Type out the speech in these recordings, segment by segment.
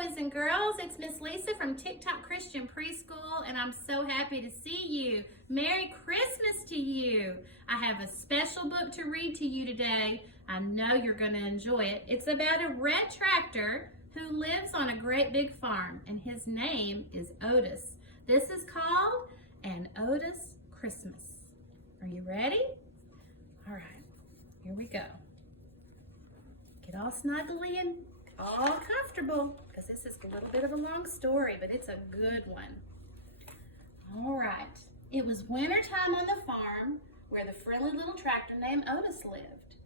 boys and girls. It's Miss Lisa from TikTok Christian Preschool, and I'm so happy to see you. Merry Christmas to you. I have a special book to read to you today. I know you're going to enjoy it. It's about a red tractor who lives on a great big farm, and his name is Otis. This is called An Otis Christmas. Are you ready? All right, here we go. Get all snuggly and all comfortable, because this is a little bit of a long story, but it's a good one. All right. It was winter time on the farm where the friendly little tractor named Otis lived.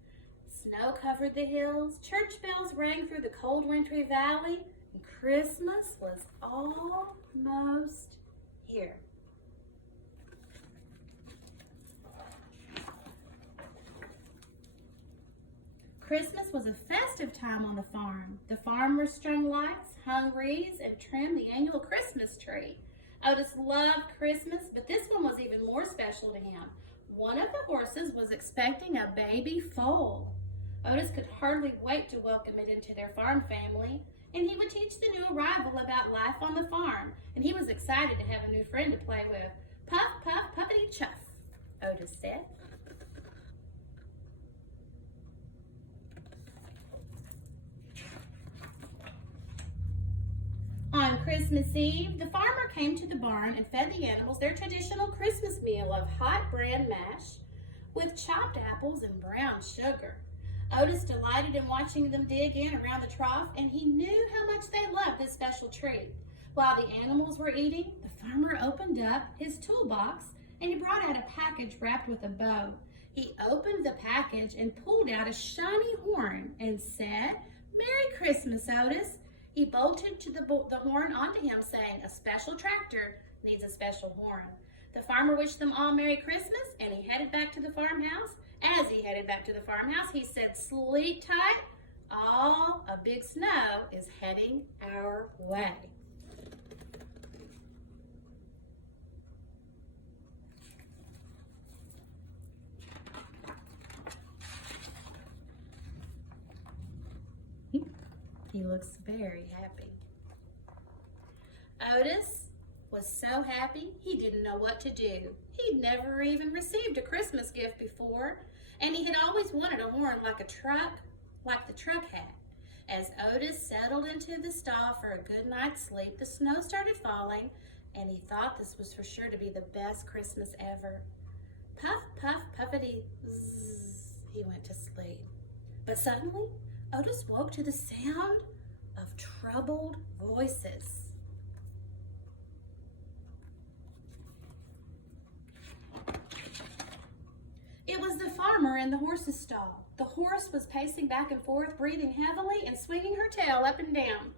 Snow covered the hills, church bells rang through the cold wintry valley, and Christmas was almost here. Christmas was a festive time on the farm. The farmers strung lights, hung wreaths, and trimmed the annual Christmas tree. Otis loved Christmas, but this one was even more special to him. One of the horses was expecting a baby foal. Otis could hardly wait to welcome it into their farm family, and he would teach the new arrival about life on the farm, and he was excited to have a new friend to play with. Puff, puff, puffity chuff, Otis said. On Christmas Eve, the farmer came to the barn and fed the animals their traditional Christmas meal of hot bran mash with chopped apples and brown sugar. Otis delighted in watching them dig in around the trough, and he knew how much they loved this special treat. While the animals were eating, the farmer opened up his toolbox and he brought out a package wrapped with a bow. He opened the package and pulled out a shiny horn and said, "Merry Christmas, Otis." He bolted the horn onto him, saying, "A special tractor needs a special horn." The farmer wished them all Merry Christmas, and he headed back to the farmhouse. As he headed back to the farmhouse, he said, "Sleep tight. All a big snow is heading our way." He looks very happy. Otis was so happy he didn't know what to do. He'd never even received a Christmas gift before, and he had always wanted a horn like the truck had. As Otis settled into the stall for a good night's sleep, the snow started falling, and he thought this was for sure to be the best Christmas ever. Puff, puff, puffity, zzz, he went to sleep. But suddenly, Otis woke to the sound of troubled voices. It was the farmer in the horse's stall. The horse was pacing back and forth, breathing heavily and swinging her tail up and down.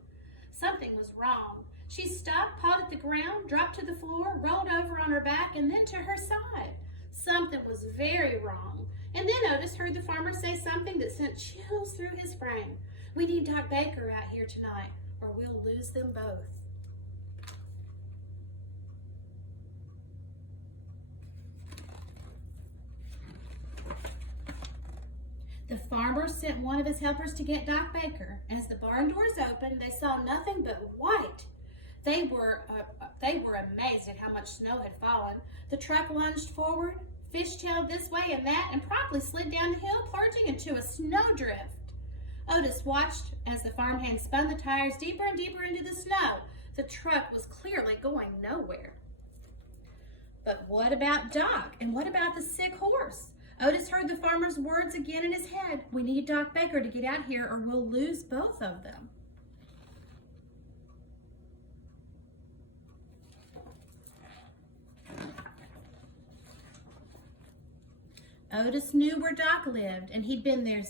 Something was wrong. She stopped, pawed at the ground, dropped to the floor, rolled over on her back, and then to her side. Something was very wrong. And then Otis heard the farmer say something that sent chills through his frame. "We need Doc Baker out here tonight, or we'll lose them both." The farmer sent one of his helpers to get Doc Baker. As the barn doors opened, they saw nothing but white. They were amazed at how much snow had fallen. The truck lunged forward, fishtailed this way and that, and promptly slid down the hill, plunging into a snowdrift. Otis watched as the farmhand spun the tires deeper and deeper into the snow. The truck was clearly going nowhere. But what about Doc? And what about the sick horse? Otis heard the farmer's words again in his head. "We need Doc Baker to get out here, or we'll lose both of them." Otis knew where Doc lived, and he'd been there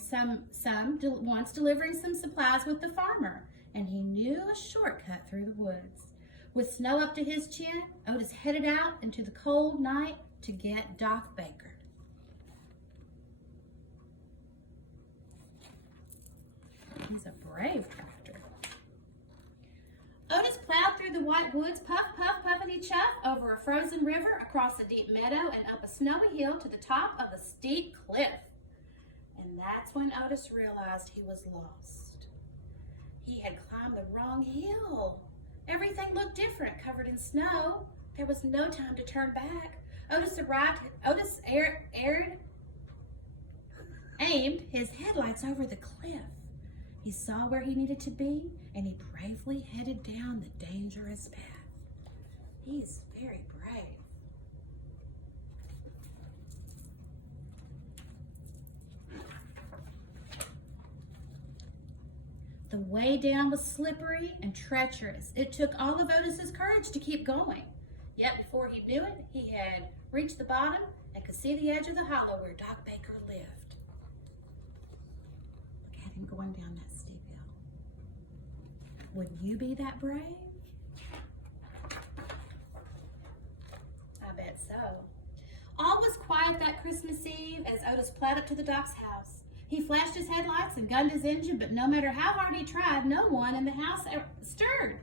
once delivering some supplies with the farmer, and he knew a shortcut through the woods. With snow up to his chin, Otis headed out into the cold night to get Doc Baker. He's a brave tractor. Otis plowed through the white woods, puff, puff, puffity chuff, over a frozen river, across a deep meadow, and up a snowy hill to the top of a steep cliff. And that's when Otis realized he was lost. He had climbed the wrong hill. Everything looked different, covered in snow. There was no time to turn back. Otis aimed his headlights over the cliff. He saw where he needed to be, and he bravely headed down the dangerous path. He's very brave. The way down was slippery and treacherous. It took all of Otis's courage to keep going. Yet before he knew it, he had reached the bottom and could see the edge of the hollow where Doc Baker lived. Look at him going down that steep hill. Would you be that brave? I bet so. All was quiet that Christmas Eve as Otis plowed up to the doc's house. He flashed his headlights and gunned his engine, but no matter how hard he tried, no one in the house stirred.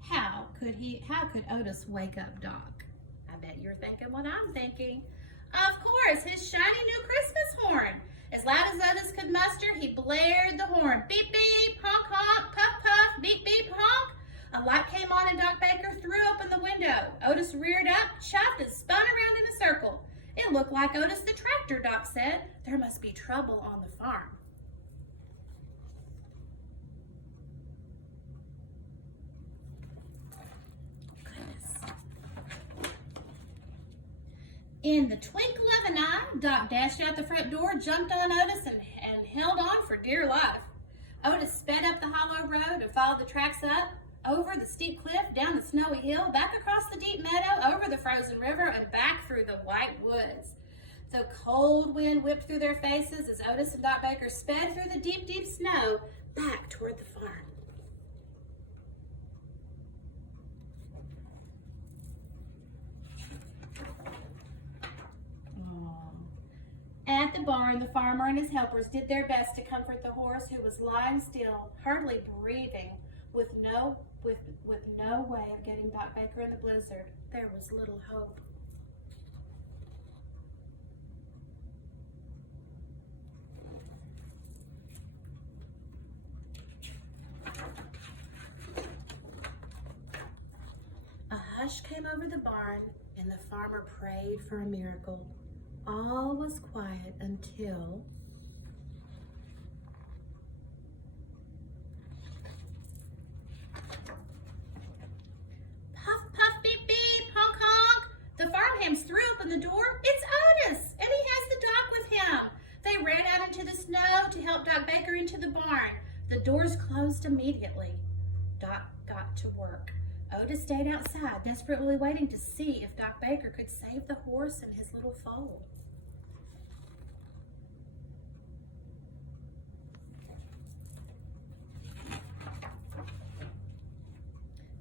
How could Otis wake up Doc? I bet you're thinking what I'm thinking. Of course, his shiny new Christmas horn. As loud as Otis could muster, he blared the horn. Beep, beep, honk, honk, puff, puff, beep, beep, honk. A light came on and Doc Baker threw open the window. Otis reared up, chuffed, and spun around in a circle. It looked like Otis the tractor, Doc said. There must be trouble on the farm. Goodness. In the twinkle of an eye, Doc dashed out the front door, jumped on Otis, and held on for dear life. Otis sped up the hollow road and followed the tracks up, over the steep cliff, down the snowy hill, back across the deep meadow, over the frozen river, and back through the white woods. The cold wind whipped through their faces as Otis and Doc Baker sped through the deep, deep snow back toward the farm. At the barn, the farmer and his helpers did their best to comfort the horse, who was lying still, hardly breathing, with no way of getting Doc Baker in the blizzard. There was little hope. A hush came over the barn, and the farmer prayed for a miracle. All was quiet until puff, puff, beep, beep, honk, honk. The farmhands threw open the door. It's Otis, and he has the doc with him. They ran out into the snow to help Doc Baker into the barn. The doors closed immediately. Doc got to work. Otis stayed outside, desperately waiting to see if Doc Baker could save the horse and his little foal.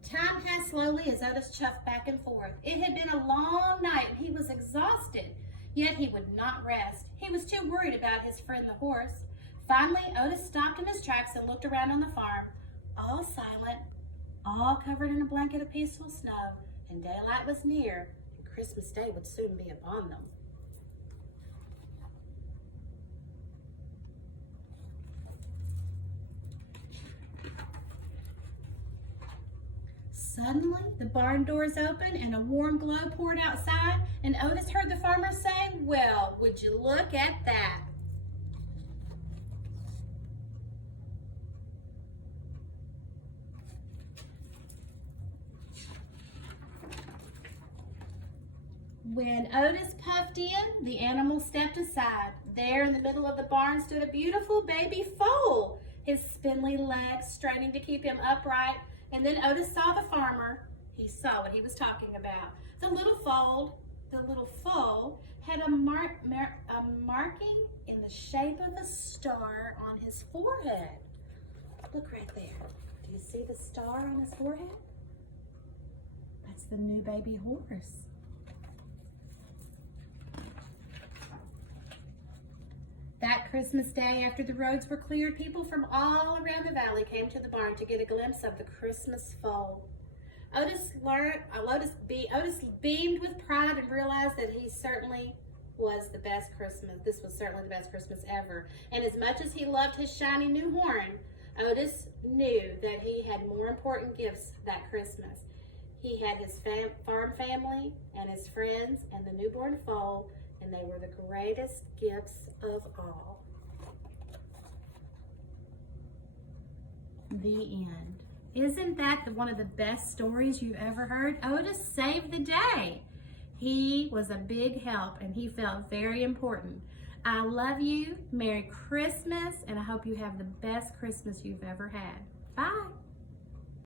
Time passed slowly as Otis chuffed back and forth. It had been a long night and he was exhausted, yet he would not rest. He was too worried about his friend the horse. Finally, Otis stopped in his tracks and looked around on the farm. All silent, all covered in a blanket of peaceful snow, and daylight was near, and Christmas Day would soon be upon them. Suddenly, the barn doors opened and a warm glow poured outside, and Otis heard the farmer say, "Well, would you look at that?" When Otis puffed in, the animal stepped aside. There in the middle of the barn stood a beautiful baby foal, his spindly legs straining to keep him upright. And then Otis saw the farmer. He saw what he was talking about. The little foal had a marking in the shape of a star on his forehead. Look right there. Do you see the star on his forehead? That's the new baby horse. That Christmas Day, after the roads were cleared, people from all around the valley came to the barn to get a glimpse of the Christmas foal. Otis beamed with pride and realized that he certainly was the best Christmas. This was certainly the best Christmas ever. And as much as he loved his shiny new horn, Otis knew that he had more important gifts that Christmas. He had his farm family and his friends and the newborn foal, and they were the greatest gifts of all. The end. Isn't that one of the best stories you've ever heard? Otis saved the day. He was a big help and he felt very important. I love you. Merry Christmas, and I hope you have the best Christmas you've ever had. Bye.